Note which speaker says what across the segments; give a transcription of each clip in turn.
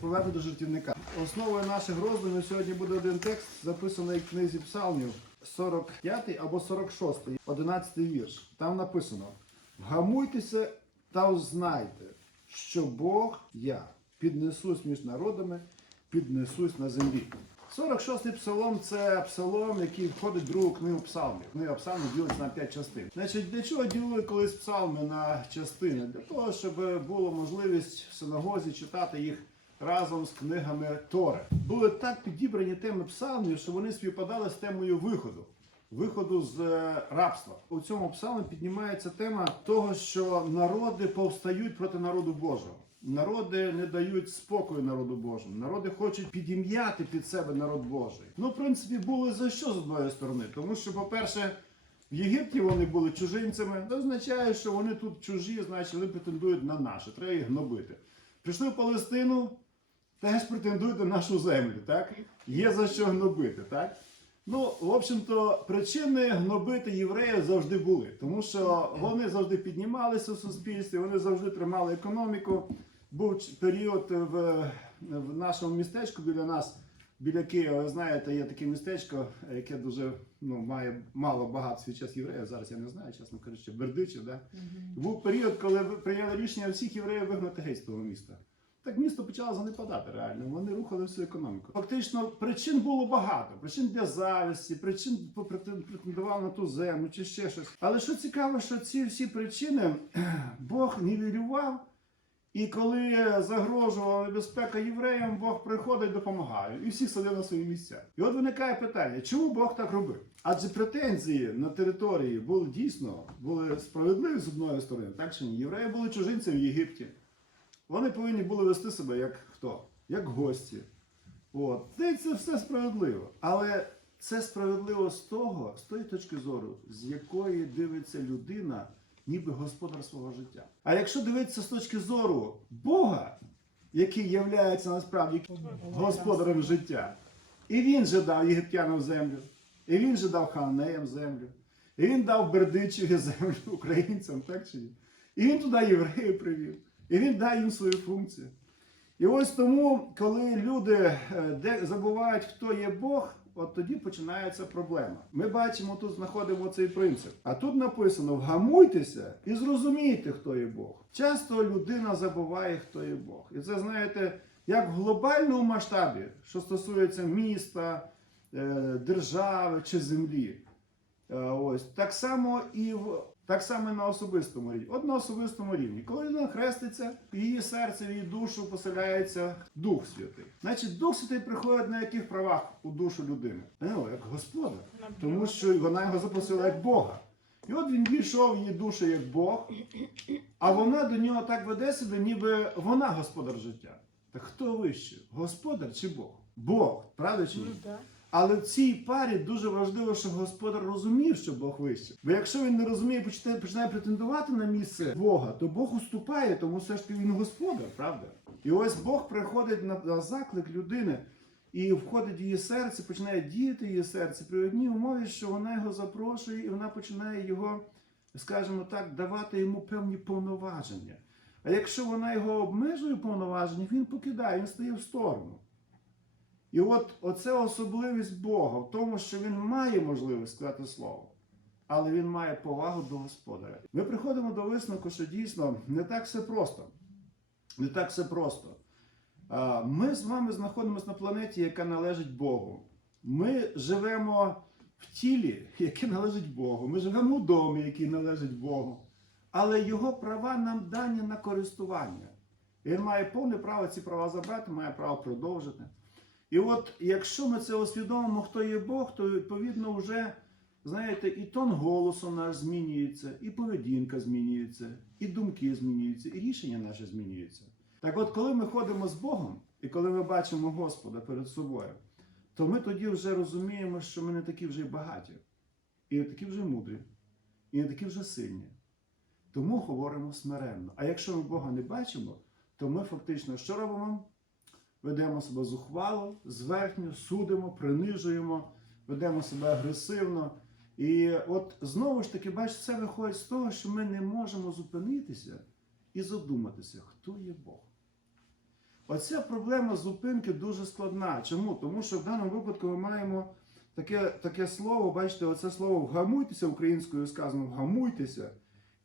Speaker 1: Повернути до жертівника. Основою наших роздумів сьогодні буде один текст, записаний в книзі Псалмів, 45 або 46, 11 вірш. Там написано: Вгамуйтеся та знайте, що Бог я піднесусь між народами, піднесусь на землі. 46-й псалом це псалом, який входить в другу книгу псалмів. Книга псалмів ділиться на 5 частин. Значить, для чого ділили колись псалми на частини? Для того, щоб була можливість в синагозі читати їх разом з книгами Тори. Були так підібрані теми псалмів, що вони співпадали з темою виходу. Виходу з е, рабства у цьому псалмі піднімається тема того, що народи повстають проти народу Божого. Народи не дають спокою народу Божому. Народи хочуть підім'яти під себе народ Божий. Ну, в принципі, було за що з одної сторони, тому що, по-перше, в Єгипті вони були чужинцями. Це означає, що вони тут чужі, значить вони претендують на наше. Треба їх гнобити. Прийшли в Палестину, теж претендують на нашу землю. Так? Є за що гнобити. Так? Ну, в общем-то, причини гнобити євреїв завжди були, тому що вони завжди піднімалися в суспільстві, вони завжди тримали економіку. Був період в, в нашому містечку біля нас, біля Києва, ви знаєте, є таке містечко, яке дуже ну, має мало багато свій час євреїв. Зараз я не знаю, чесно кажучи, Бердичів. Да? Був період, коли прийняли рішення всіх євреїв вигнати геть з того міста. Так місто почало занепадати реально. Вони рухали всю економіку. Фактично, причин було багато. Причин для зависті, причин претендував на ту землю чи ще щось. Але що цікаво, що ці всі причини Бог нівелював. І коли загрожувала небезпека євреям, Бог приходить, допомагає і всіх садив на свої місця. І от виникає питання, чому Бог так робив? Адже претензії на території були дійсно були справедливі з одної сторони, так чи ні? Євреї були чужинцями в Єгипті. Вони повинні були вести себе як хто? Як гості. От. Й це все справедливо. Але це справедливо з того, з тої точки зору, з якої дивиться людина, ніби господар свого життя. А якщо дивитися з точки зору Бога, який являється насправді господарем життя, і він же дав єгиптянам землю, і він же дав ханеям землю, і він дав Бердичеві землю українцям, так чи ні? І він туди євреїв привів, і він дав їм свою функцію. І ось тому, коли люди е, забувають, хто є Бог, от тоді починається проблема. Ми бачимо, тут знаходимо цей принцип. А тут написано: вгамуйтеся і зрозумійте, хто є Бог. Часто людина забуває, хто є Бог. І це знаєте, як в глобальному масштабі, що стосується міста, е, держави чи землі. Е, Ось так само і в так само і на особистому рівні. От на особистому рівні, коли людина хреститься, в її серце, в її душу поселяється Дух Святий. Значить, Дух Святий приходить на яких правах у душу людини? Ну, як господар, тому що вона його запросила як Бога. І от він війшов в її душу як Бог, а вона до нього так веде себе, ніби вона господар життя. Так хто вище? Господар чи Бог? Бог, правда чи ні? Але в цій парі дуже важливо, щоб господар розумів, що Бог вище. Бо якщо він не розуміє, починає, починає претендувати на місце Бога, то Бог уступає, тому все ж таки він господар, правда? І ось Бог приходить на, на заклик людини і входить в її серце, починає діяти її серце при одній умові, що вона його запрошує, і вона починає його, скажімо так, давати йому певні повноваження. А якщо вона його обмежує в повноваженнях, він покидає, він стає в сторону. І от оце особливість Бога в тому, що він має можливість сказати слово, але він має повагу до господаря. Ми приходимо до висновку, що дійсно не так все просто. Не так все просто. Ми з вами знаходимося на планеті, яка належить Богу. Ми живемо в тілі, яке належить Богу. Ми живемо у домі, який належить Богу. Але його права нам дані на користування. Він має повне право ці права забрати, має право продовжити. І от якщо ми це усвідомимо, хто є Бог, то відповідно вже, знаєте, і тон голосу наш змінюється, і поведінка змінюється, і думки змінюються, і рішення наше змінюються. Так от, коли ми ходимо з Богом, і коли ми бачимо Господа перед собою, то ми тоді вже розуміємо, що ми не такі вже багаті, і не такі вже мудрі, і не такі вже сильні. Тому говоримо смиренно. А якщо ми Бога не бачимо, то ми фактично що робимо? Ведемо себе зухвало, зверхньо, судимо, принижуємо, ведемо себе агресивно. І от знову ж таки, бачите, це виходить з того, що ми не можемо зупинитися і задуматися, хто є Бог. Оця проблема зупинки дуже складна. Чому? Тому що в даному випадку ми маємо таке, таке слово, бачите, оце слово вгамуйтеся українською сказано вгамуйтеся.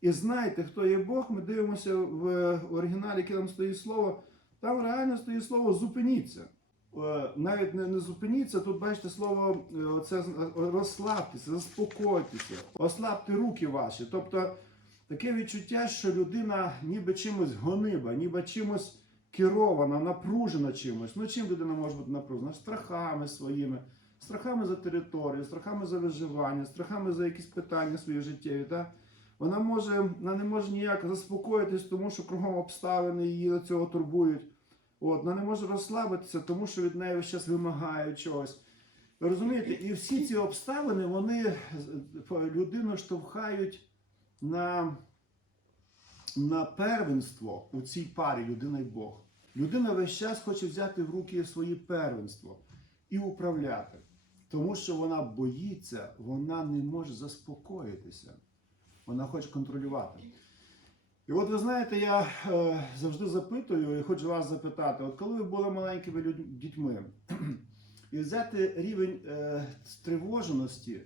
Speaker 1: І знайте, хто є Бог. Ми дивимося в оригіналі, яке там стоїть слово. Там реально стоїть слово зупиніться. Е, Навіть не, не зупиніться, тут бачите слово е, оце е, розслабтеся, заспокойтеся, ослабте руки ваші. Тобто таке відчуття, що людина ніби чимось гониба, ніби чимось керована, напружена чимось. Ну чим людина може бути напружена? Страхами своїми, страхами за територію, страхами за виживання, страхами за якісь питання свої життєві. Та? Вона може, вона не може ніяк заспокоїтись, тому що кругом обставини її до цього турбують. От, вона не може розслабитися, тому що від неї зараз вимагають чогось. Розумієте, і всі ці обставини вони людину штовхають на, на первенство у цій парі людина і Бог. Людина весь час хоче взяти в руки своє первенство і управляти. Тому що вона боїться, вона не може заспокоїтися. Вона хоче контролювати. І от ви знаєте, я е, завжди запитую і хочу вас запитати: от коли ви були маленькими людь- дітьми, і взяти рівень е, стривоженості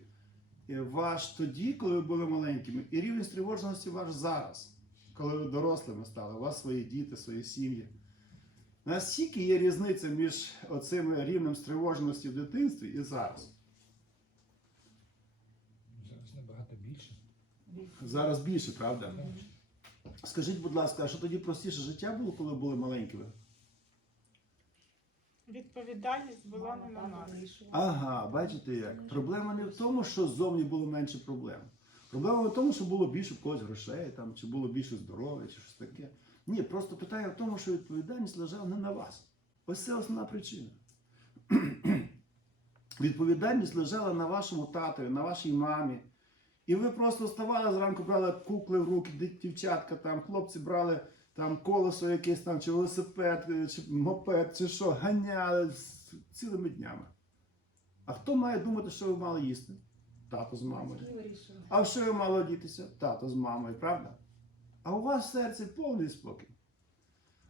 Speaker 1: е, ваш тоді, коли ви були маленькими, і рівень стривоженості ваш зараз, коли ви дорослими стали, у вас свої діти, свої сім'ї. Наскільки є різниця між оцим рівнем стривоженості в дитинстві і зараз?
Speaker 2: Зараз набагато більше.
Speaker 1: Зараз більше, правда? Скажіть, будь ласка, а що тоді простіше життя було, коли були маленькими?
Speaker 3: Відповідальність була не на нас.
Speaker 1: Ага, бачите як? Проблема не в тому, що ззовні було менше проблем. Проблема в тому, що було більше в когось грошей, там, чи було більше здоров'я, чи щось таке. Ні, просто питання в тому, що відповідальність лежала не на вас. Ось це основна причина. відповідальність лежала на вашому татові, на вашій мамі. І ви просто вставали зранку, брали кукли в руки, дівчатка, там, хлопці брали там колесо якесь там, чи велосипед, е, чи мопед, чи що, ганяли цілими днями. А хто має думати, що ви мали їсти? Тато з мамою. А в що ви мали одітися? Тато з мамою, правда? А у вас в серці повний спокій.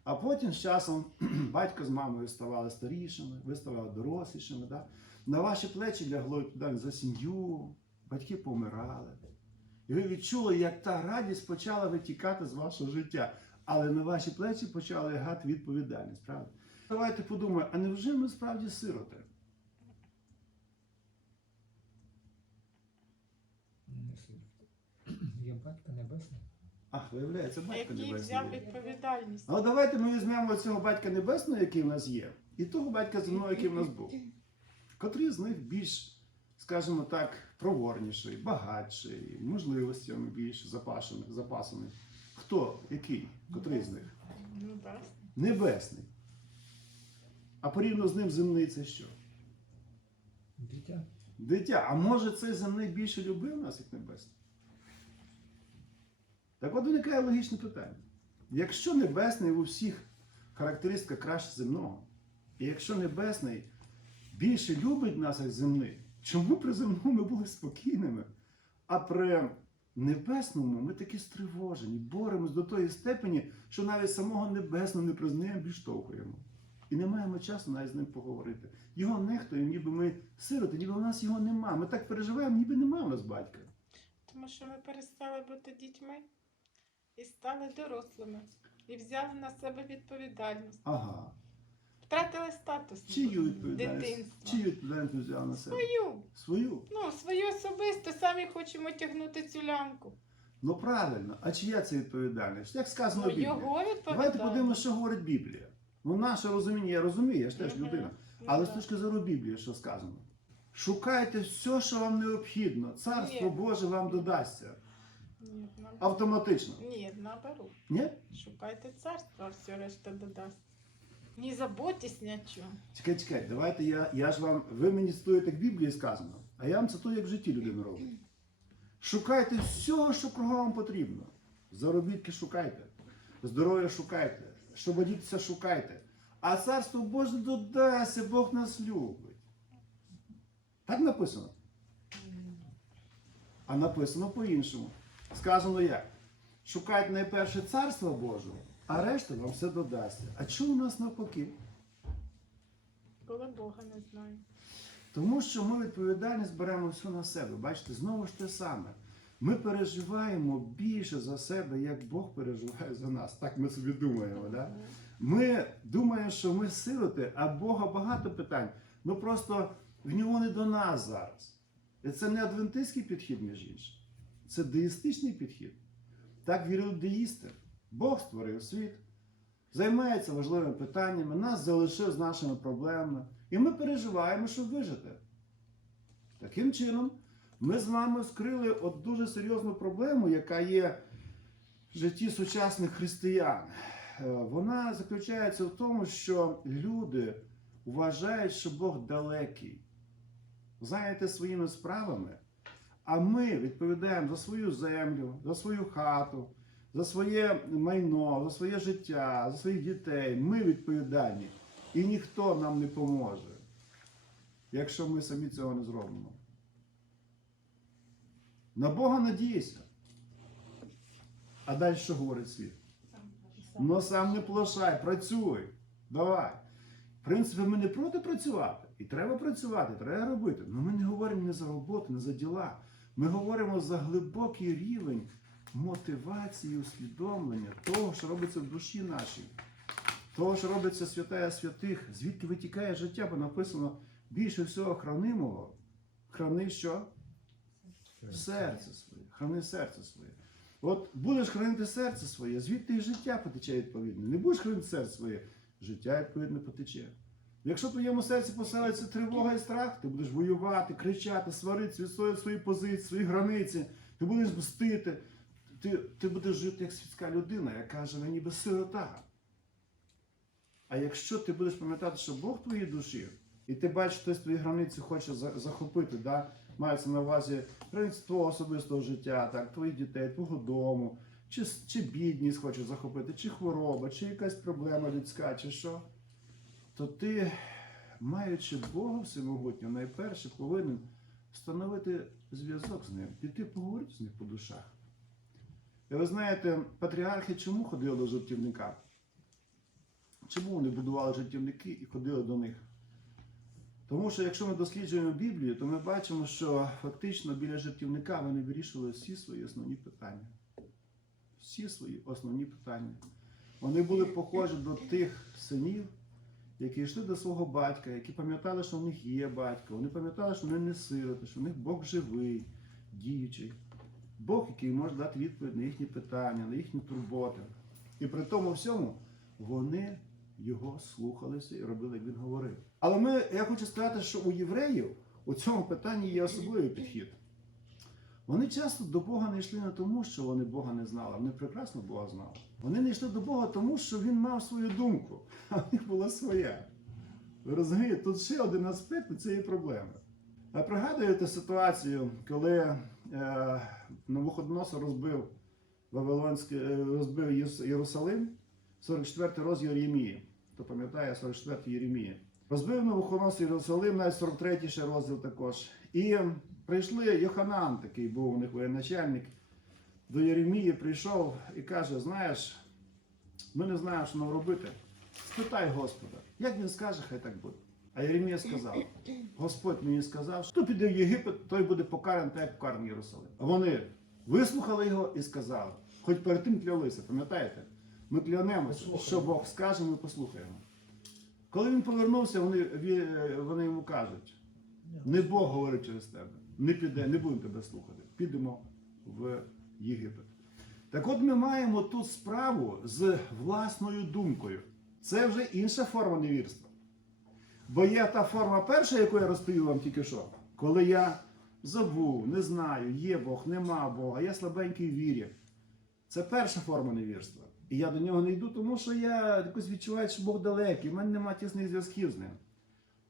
Speaker 1: А потім з часом батько з мамою ставали старішими, ви ставали дорослішими. Да? На ваші плечі лягло відповідальність за сім'ю, батьки помирали. І ви відчули, як та радість почала витікати з вашого життя. Але на ваші плечі почала лягати відповідальність, правда? Давайте подумаємо, а невже ми справді сироти?
Speaker 2: Є батько небесний.
Speaker 1: Ах, виявляється, батько
Speaker 3: Який
Speaker 1: небесний.
Speaker 3: взяв відповідальність.
Speaker 1: Ну, давайте ми візьмемо цього батька небесного, який в нас є, і того батька земного, який в нас був. Котрий з них більш, скажімо так, проворніший, багатший, можливостями більш запашений, запасаний. Хто? Який? Котрий з них?
Speaker 3: Да.
Speaker 1: Небесний. А порівняно з ним земний це що?
Speaker 2: Дитя.
Speaker 1: Дитя. А може цей земний більше любив нас, як небесний? Так от виникає логічне питання. Якщо небесний у всіх характеристика краще земного, і якщо небесний більше любить нас, як земний, чому при земному ми були спокійними? А при небесному ми такі стривожені, боремось до тої степені, що навіть самого небесного не признаємо, відштовхуємо. І не маємо часу навіть з ним поговорити. Його нехтуємо, ніби ми сироти, ніби в нас його нема. Ми так переживаємо, ніби нема в нас батька.
Speaker 3: Тому що ми перестали бути дітьми і стали дорослими. І взяли на себе відповідальність.
Speaker 1: Ага.
Speaker 3: Втратили статус
Speaker 1: Чию відповідальність?
Speaker 3: дитинства.
Speaker 1: Чию відповідальність ми взяли на себе?
Speaker 3: Свою.
Speaker 1: Свою.
Speaker 3: Ну, свою особисто самі хочемо тягнути цю лямку.
Speaker 1: Ну правильно, а чия це відповідальність? Як сказано в
Speaker 3: Ну,
Speaker 1: Біблії?
Speaker 3: його
Speaker 1: Давайте
Speaker 3: відповідальність.
Speaker 1: подивимося, що говорить Біблія. Ну, наше розуміння, я розумію, я ж теж
Speaker 3: Мгм.
Speaker 1: людина.
Speaker 3: Ну,
Speaker 1: Але з
Speaker 3: да.
Speaker 1: точки зору Біблії, що сказано? Шукайте все, що вам необхідно. Царство
Speaker 3: Ні.
Speaker 1: Боже вам додасться.
Speaker 3: Ні, на-
Speaker 1: Автоматично.
Speaker 3: Ні, наоборот.
Speaker 1: Ні?
Speaker 3: Шукайте царство, а все решта додасть. Не заботьтесь ні о чому.
Speaker 1: Чекай, чекай, давайте я, я ж вам, ви мені цитуєте, як в Біблії сказано, а я вам цитую, як в житті людина робить. Шукайте всього, що кругом вам потрібно. Заробітки шукайте, здоров'я шукайте, щоб одітися шукайте. А царство Боже додасться, Бог нас любить. Так написано. А написано по-іншому. Сказано як? Шукайте найперше царство Божого а решта вам все додасться. А чому у нас навпаки?
Speaker 3: Коли Бога не знаю.
Speaker 1: Тому що ми відповідальність беремо всю на себе. Бачите, знову ж те саме. Ми переживаємо більше за себе, як Бог переживає за нас. Так ми собі думаємо. Да? Ми думаємо, що ми сироти, а Бога багато питань. Ну просто в нього не до нас зараз. І це не адвентистський підхід, між іншим. Це деїстичний підхід. Так вірили деїсти. Бог створив світ, займається важливими питаннями, нас залишив з нашими проблемами. І ми переживаємо, щоб вижити. Таким чином, ми з вами вскрили от дуже серйозну проблему, яка є в житті сучасних християн. Е, Вона заключається в тому, що люди вважають, що Бог далекий, зайняті своїми справами, а ми відповідаємо за свою землю, за свою хату, за своє майно, за своє життя, за своїх дітей. Ми відповідальні. І ніхто нам не поможе, якщо ми самі цього не зробимо. На Бога надійся. А далі що говорить світ? Ну сам не плашай, працюй. Давай. В принципі, ми не проти працювати. І треба працювати, треба робити. Але ми не говоримо не за роботу, не за діла. Ми говоримо за глибокий рівень мотивації, усвідомлення того, що робиться в душі нашій, того, що робиться святая святих, звідки витікає життя, бо написано більше всього хранимого. Храни що? Серце своє. Храни серце своє. От будеш хранити серце своє, звідти і життя потече відповідно. Не будеш хранити серце своє, життя відповідно потече. Якщо в твоєму серці поселиться тривога і страх, ти будеш воювати, кричати, сваритися, відстоювати свої позиції, свої границі, ти будеш мстити. Ти, ти будеш жити як світська людина, яка живе ніби сирота. А якщо ти будеш пам'ятати, що Бог твоїй душі, і ти бачиш, хтось твої границі хоче захопити, да? мається на увазі границі твого особистого життя, так, твоїх дітей, твого дому, чи, чи бідність хоче захопити, чи хвороба, чи якась проблема людська, чи що, то ти, маючи Бога всемогутнього, найперше повинен встановити зв'язок з ним, піти поговорити з ним по душах. І ви знаєте, патріархи чому ходили до жартівника? Чому вони будували жартівники і ходили до них? Тому що якщо ми досліджуємо Біблію, то ми бачимо, що фактично біля жартівника вони вирішували всі свої основні питання. Всі свої основні питання. Вони були похожі до тих синів, які йшли до свого батька, які пам'ятали, що в них є батько, вони пам'ятали, що вони не сироти, що в них Бог живий, діючий. Бог, який може дати відповідь на їхні питання, на їхні турботи. І при тому всьому вони його слухалися і робили, як він говорив. Але ми, я хочу сказати, що у євреїв у цьому питанні є особливий підхід. Вони часто до Бога не йшли не тому, що вони Бога не знали, вони прекрасно Бога знали. Вони не йшли до Бога тому, що він мав свою думку, а в них була своя. Ви розумієте, тут ще один аспект цієї проблеми. А пригадуєте ситуацію, коли е, Навуходоносор розбив Вавилонський, е, розбив Єрусалим, 44 розділ Єремії. Хто пам'ятає 44 Єремії. Розбив Навуходоносор Єрусалим, навіть 43 ще розділ також. І прийшли Йоханан, такий був у них воєначальник, до Єремії прийшов і каже: знаєш, ми не знаємо, що нам робити. Спитай Господа, як він скаже, хай так буде. А Єремія сказав: Господь мені сказав, що хто піде в Єгипет, той буде покараний, так як покараний Єрусалим. А вони вислухали його і сказали, хоч перед тим клялися, пам'ятаєте? Ми клянемося, що Бог скаже, ми послухаємо. Коли він повернувся, вони, вони йому кажуть: не Бог говорить через тебе, не піде, не будемо тебе слухати. Підемо в Єгипет. Так от ми маємо тут справу з власною думкою. Це вже інша форма невірства. Бо є та форма перша, яку я розповів вам тільки що, коли я забув, не знаю, є Бог, нема Бога, я слабенький в вірі. Це перша форма невірства. І я до нього не йду, тому що я якось відчуваю, що Бог далекий, в мене немає тісних зв'язків з ним.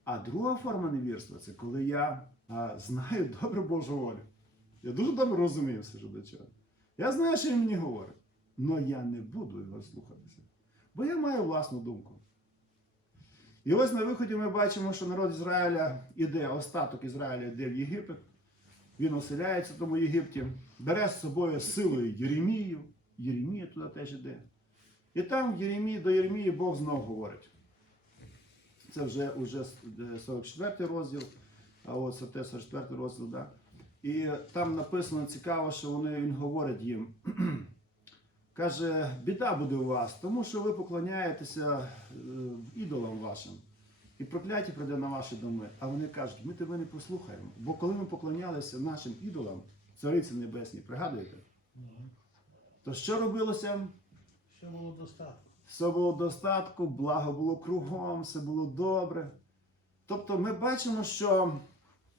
Speaker 1: А друга форма невірства це коли я а, знаю добре Божу волю. Я дуже добре розумію все, що до чого. Я знаю, що він мені говорить. але я не буду його слухатися. Бо я маю власну думку. І ось на виході ми бачимо, що народ Ізраїля іде, остаток Ізраїля йде в Єгипет. Він оселяється в тому Єгипті, бере з собою силою Єремію. Єремія туди теж іде. І там Єремії, до Єремії Бог знов говорить. Це вже, вже 44 розділ, а ось це 44 розділ, да. І там написано цікаво, що вони, він говорить їм. Каже, біда буде у вас, тому що ви поклоняєтеся е, ідолам вашим. І прокляття прийде на ваші доми. А вони кажуть, ми тебе не послухаємо. Бо коли ми поклонялися нашим ідолам, цариці небесні, пригадуєте? То що робилося?
Speaker 4: Все було достатньо.
Speaker 1: Все було достатку, благо було кругом, все було добре. Тобто ми бачимо, що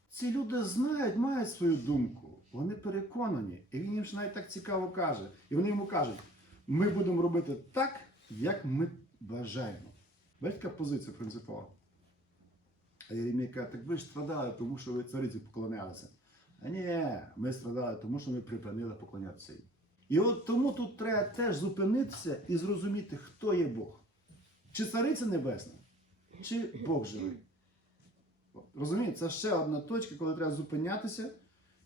Speaker 1: ці люди знають, мають свою думку, вони переконані. І він їм ж навіть так цікаво каже. І вони йому кажуть, ми будемо робити так, як ми бажаємо. Бачите, позиція принципова. А Єремій каже, так ви ж страдали, тому що ви цариці поклонялися. А ні, ми страдали, тому що ми припинили поклонятися їй. І от тому тут треба теж зупинитися і зрозуміти, хто є Бог. Чи цариця небесна, чи Бог живий. Розумієте, це ще одна точка, коли треба зупинятися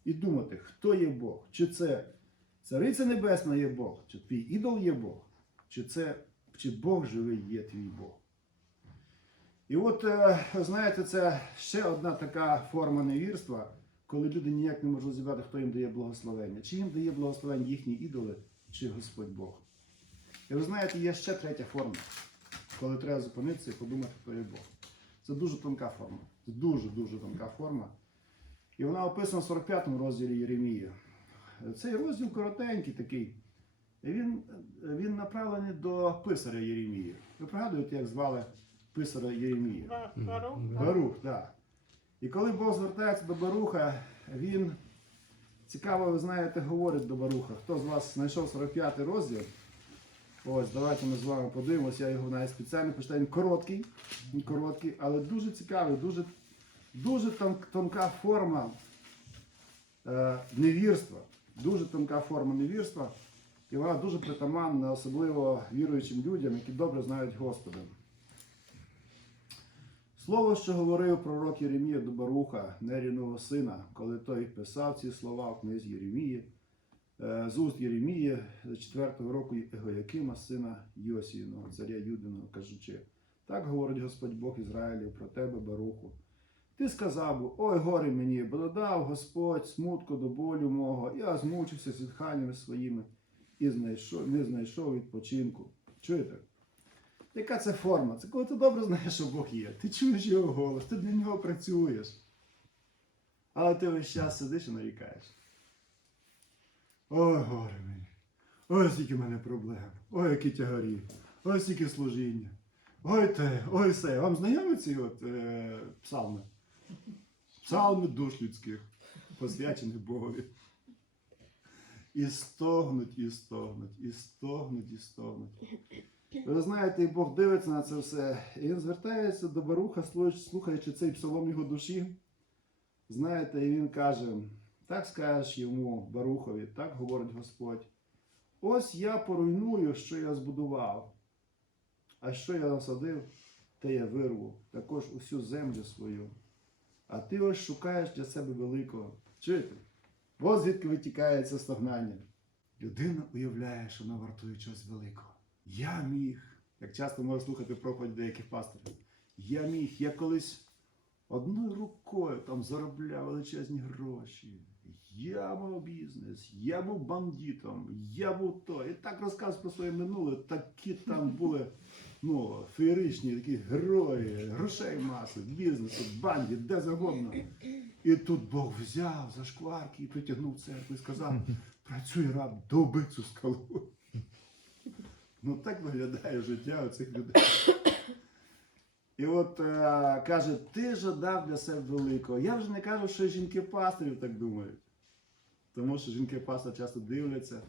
Speaker 1: і думати, хто є Бог. Чи це цариця небесна є Бог, чи твій ідол є Бог, чи це чи Бог живий є твій Бог. І от, е, знаєте, це ще одна така форма невірства, коли люди ніяк не можуть розібрати, хто їм дає благословення. Чи їм дає благословення їхні ідоли, чи Господь Бог. І ви знаєте, є ще третя форма, коли треба зупинитися і подумати, хто є Бог. Це дуже тонка форма. Це дуже-дуже тонка форма. І вона описана в 45-му розділі Єремії. Цей розділ коротенький такий. Він, він направлений до писаря Єремії. Ви пригадуєте, як звали писаря Єремії?
Speaker 3: Барух.
Speaker 1: Барух, так. І коли Бог звертається до Баруха, він цікаво, ви знаєте, говорить до Баруха. Хто з вас знайшов 45 розділ? Ось, давайте ми з вами подивимося. Я його навіть спеціально почитаю. Він короткий, він короткий, але дуже цікавий, дуже, дуже тон- тонка форма е, невірства. Дуже тонка форма невірства. І вона дуже притаманна, особливо віруючим людям, які добре знають Господа. Слово, що говорив пророк Єремія до Баруха, Неріного сина, коли той писав ці слова в книзі Єремії, е, з уст Єремії, 4-го року Егоякима, сина Йосіїного, царя Юдиного, кажучи, так говорить Господь Бог Ізраїлів про тебе, Баруху. Ти сказав би, ой, горе мені, бо додав Господь смутку до болю мого, я змучився зітханнями своїми і знайшов, не знайшов відпочинку. Чуєте? Яка це форма? Це коли ти добре знаєш, що Бог є. Ти чуєш його голос, ти для нього працюєш. Але ти весь час сидиш і нарікаєш. Ой, горе мені. Ой, скільки в мене проблем. Ой, які тягарі. Ой, скільки служіння. Ой те, ой все. Вам знайомі ці от, е, псалми? Псалми душ людських, посвячених Богові. І стогнуть, і стогнуть, і стогнуть, і стогнуть. Ви знаєте, і Бог дивиться на це все. І він звертається до Баруха, слухаючи цей псалом його душі. Знаєте, і він каже: так скажеш йому, Барухові, так говорить Господь. Ось я поруйную, що я збудував, а що я насадив, те я вирву, також усю землю свою. А ти ось шукаєш для себе великого. Чуєте? Ось звідки витікає це стогнання. Людина уявляє, що вона вартує чогось великого. Я міг, як часто можна слухати проповідь деяких пасторів, я міг, я колись одною рукою там заробляв величезні гроші. Я мав бізнес, я був бандитом, я був то. І так розказував про своє минуле, такі там були ну, феєричні такі герої, грошей маси, бізнесу, банді, де завгодно. І тут Бог взяв за шкварки і притягнув церкву і сказав: працюй раб, доби цю скалу. Ну так виглядає життя цих людей. І от е, каже, ти жадав для себе великого. Я вже не кажу, що жінки пасторів так думають. Тому що жінки пастор часто дивляться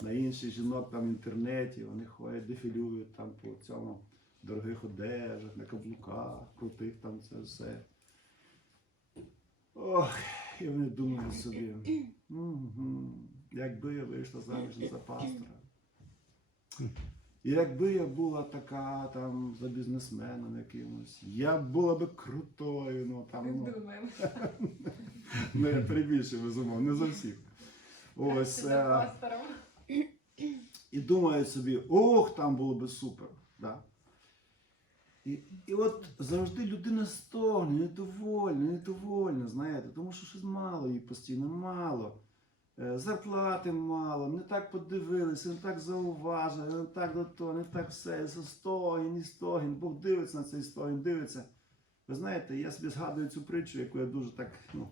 Speaker 1: на інших жінок там в інтернеті, вони ходять, дефілюють там по цьому дорогих одежах, на каблуках, крутих там це все. Ох, і вони думають собі, угу, якби я вийшла заміж за пастора. І якби я була така там за бізнесменом якимось, я була би крутою, ну там ну, не перебільшую, безумовно, не за всіх. Ось. Е,
Speaker 5: пастором.
Speaker 1: І думають собі, ох, там було би супер. Да? І, і от завжди людина стогне, недовольна, недовольна, знаєте, тому що щось мало їй постійно, мало. Е, Зарплати мало, не так подивилися, не так зауважили, не так до того, не так все. Стогін, і стогін. Бог дивиться на цей стогін, дивиться. Ви знаєте, я собі згадую цю притчу, яку я дуже так, ну,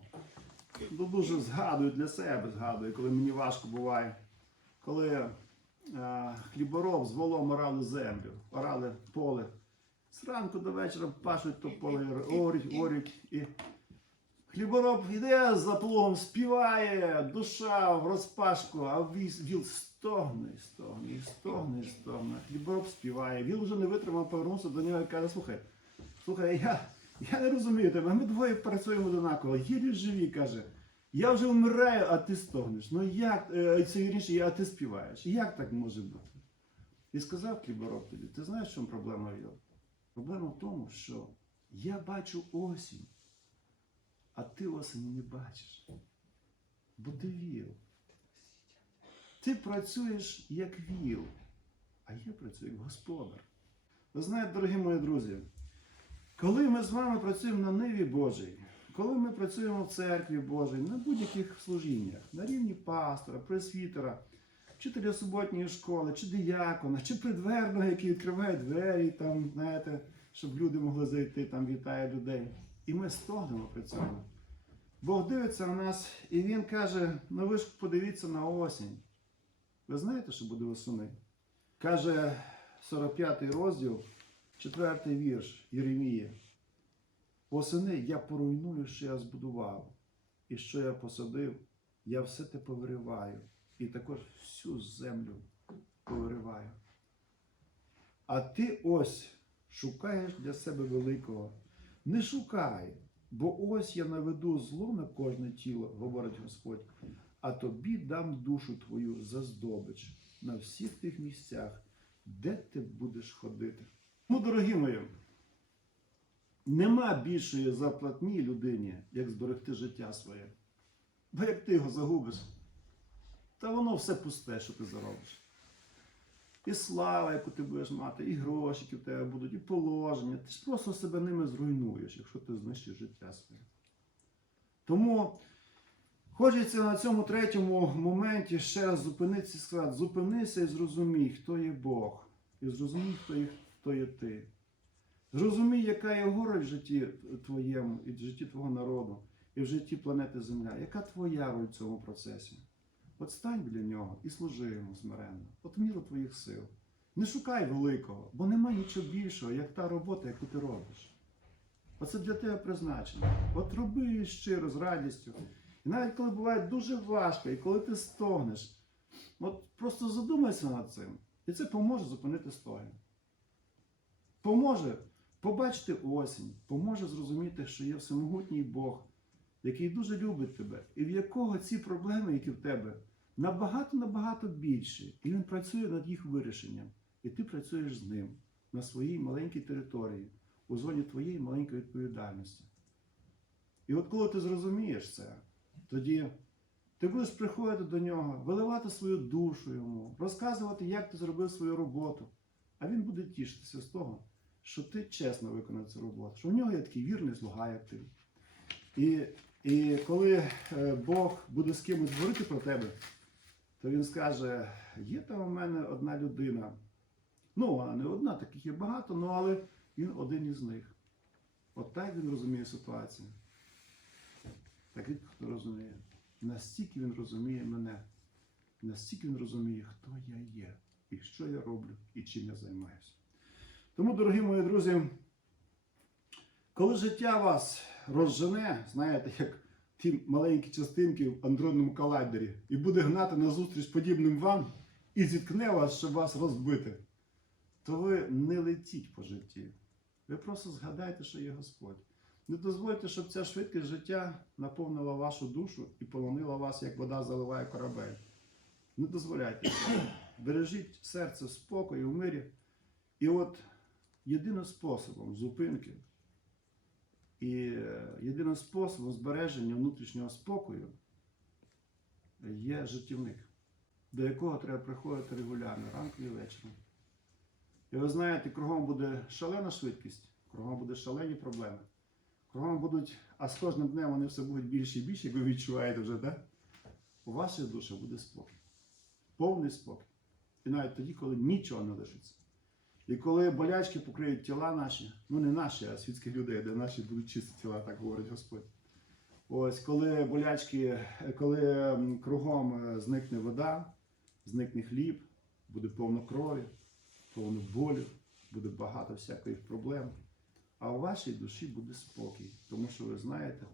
Speaker 1: ну дуже згадую для себе, згадую, коли мені важко буває. Коли е, хлібороб з волом орали землю, орали поле. Зранку до вечора пашуть то поле, орють, орють. І хлібороб йде за плугом, співає, душа в розпашку, а віл, стогне, стогне, стогне, стогне. Хлібороб співає. Віл вже не витримав, повернувся до нього і каже, слухай, слухай, я, я не розумію тебе, ми двоє працюємо однаково, єлі живі, каже. Я вже вмираю, а ти стогнеш. Ну як, е, це вірніше, а ти співаєш. Як так може бути? І сказав хлібороб тобі, ти знаєш, в чому проблема Віл? Проблема в тому, що я бачу осінь, а ти осені не бачиш. Бо ти віл. Ти працюєш як віл, а я працюю як господар. Ви знаєте, дорогі мої друзі, коли ми з вами працюємо на ниві Божій, коли ми працюємо в церкві Божій, на будь-яких служіннях, на рівні пастора, пресвітера, вчителя суботньої школи, чи диякона, чи предверного, який відкриває двері, там, знаєте, щоб люди могли зайти, там вітає людей. І ми стогнемо при цьому. Бог дивиться на нас, і Він каже: ну ви ж подивіться на осінь. Ви знаєте, що буде восени? Каже 45 розділ, 4 вірш Єремії. Восени я поруйную, що я збудував, і що я посадив, я все те повириваю, і також всю землю повириваю. А ти ось шукаєш для себе великого. Не шукай, бо ось я наведу зло на кожне тіло, говорить Господь, а тобі дам душу твою за здобич на всіх тих місцях, де ти будеш ходити. Ну, дорогі мої, нема більшої заплатні людині, як зберегти життя своє. Бо як ти його загубиш, та воно все пусте, що ти заробиш. І слава, яку ти будеш мати, і гроші, які в тебе будуть, і положення. Ти ж просто себе ними зруйнуєш, якщо ти знищиш життя своє. Тому хочеться на цьому третьому моменті ще раз зупинитися і сказати, зупинися і зрозумій, хто є Бог, і зрозумій, хто є, хто є ти. Зрозумій, яка його роль в житті твоєму, і в житті твого народу, і в житті планети Земля. Яка твоя роль в цьому процесі? От стань біля нього і служи йому смиренно. От міру твоїх сил. Не шукай великого, бо нема нічого більшого, як та робота, яку ти робиш. Оце для тебе призначено. От роби її щиро, з радістю. І навіть коли буває дуже важко, і коли ти стогнеш, от просто задумайся над цим. І це поможе зупинити стогін. Поможе побачити осінь, поможе зрозуміти, що є всемогутній Бог, який дуже любить тебе, і в якого ці проблеми, які в тебе, набагато-набагато більші. І він працює над їх вирішенням. І ти працюєш з ним на своїй маленькій території, у зоні твоєї маленької відповідальності. І от коли ти зрозумієш це, тоді ти будеш приходити до нього, виливати свою душу йому, розказувати, як ти зробив свою роботу. А він буде тішитися з того, що ти чесно виконав цю роботу, що в нього є такий вірний слуга, як ти. І, і коли е, Бог буде з кимось говорити про тебе, то він скаже: є там у мене одна людина. Ну, вона не одна, таких є багато, ну але він один із них. От так він розуміє ситуацію. Так рідко хто розуміє. Настільки він розуміє мене, настільки він розуміє, хто я є, і що я роблю, і чим я займаюся. Тому, дорогі мої друзі, коли життя вас розжене, знаєте, як ті маленькі частинки в андроїдному колайдері, і буде гнати назустріч подібним вам, і зіткне вас, щоб вас розбити, то ви не летіть по житті. Ви просто згадайте, що є Господь. Не дозвольте, щоб ця швидкість життя наповнила вашу душу і полонила вас, як вода заливає корабель. Не дозволяйте. Бережіть серце в спокої, в мирі. І от єдиним способом зупинки і е, єдиним способом збереження внутрішнього спокою є життівник. до якого треба приходити регулярно, ранку і вечором. І ви знаєте, кругом буде шалена швидкість, кругом буде шалені проблеми. Кругом будуть, а з кожним днем вони все будуть більше і більше, як ви відчуваєте вже, так? У вашій душі буде спокій. Повний спокій. І навіть тоді, коли нічого не лишиться. І коли болячки покриють тіла наші, ну не наші, а світських людей, де наші будуть чисті тіла, так говорить Господь. Ось коли болячки, коли кругом е, зникне вода, зникне хліб, буде повно крові, повно болю, буде багато всяких проблем. А у вашій душі буде спокій, тому що ви знаєте,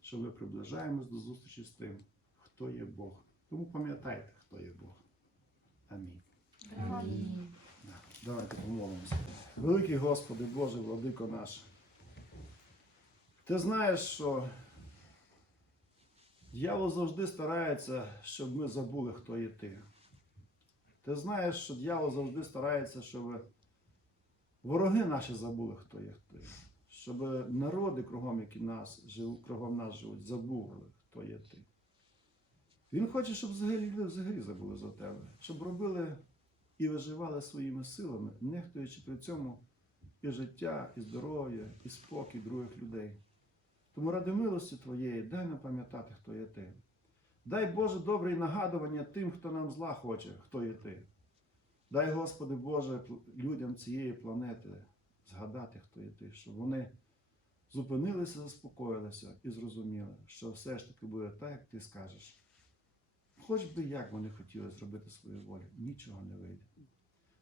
Speaker 1: що ми приближаємось до зустрічі з тим, хто є Бог. Тому пам'ятайте, хто є Бог. Амінь. Да. Давайте помолимося. Великий Господи, Боже, владико наш. Ти знаєш, що дьявол завжди старається, щоб ми забули, хто є ти. Ти знаєш, що дьявол завжди старається, щоб вороги наші забули, хто є ти. Щоб народи кругом, які нас, кругом нас живуть, забули, хто є ти. Він хоче, щоб взагалі, взагалі забули за тебе, щоб робили і виживали своїми силами, нехтуючи при цьому і життя, і здоров'я, і спокій других людей. Тому ради милості Твоєї дай нам пам'ятати, хто є ти. Дай Боже добре нагадування тим, хто нам зла хоче, хто є ти. Дай, Господи Боже, людям цієї планети згадати, хто є ти, щоб вони зупинилися, заспокоїлися і зрозуміли, що все ж таки буде так, як ти скажеш. Хоч би як вони хотіли зробити свою волю, нічого не вийде.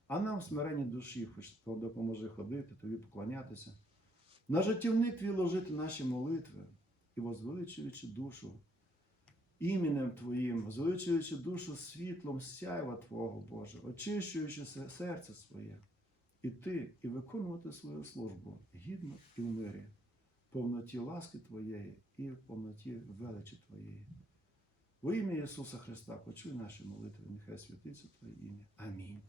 Speaker 1: А нам, смирені душі, хоч допоможи ходити, тобі поклонятися, на життівник твій ложити наші молитви і возвеличуючи душу іменем Твоїм, возвеличуючи душу світлом сяйва Твого, Боже, очищуючи серце своє, іти і виконувати свою службу гідно і в мирі, в повноті ласки Твоєї і в повноті величі Твоєї. Во ім'я Ісуса Христа почуй наші молитви, нехай святиться Твоє ім'я. Амінь.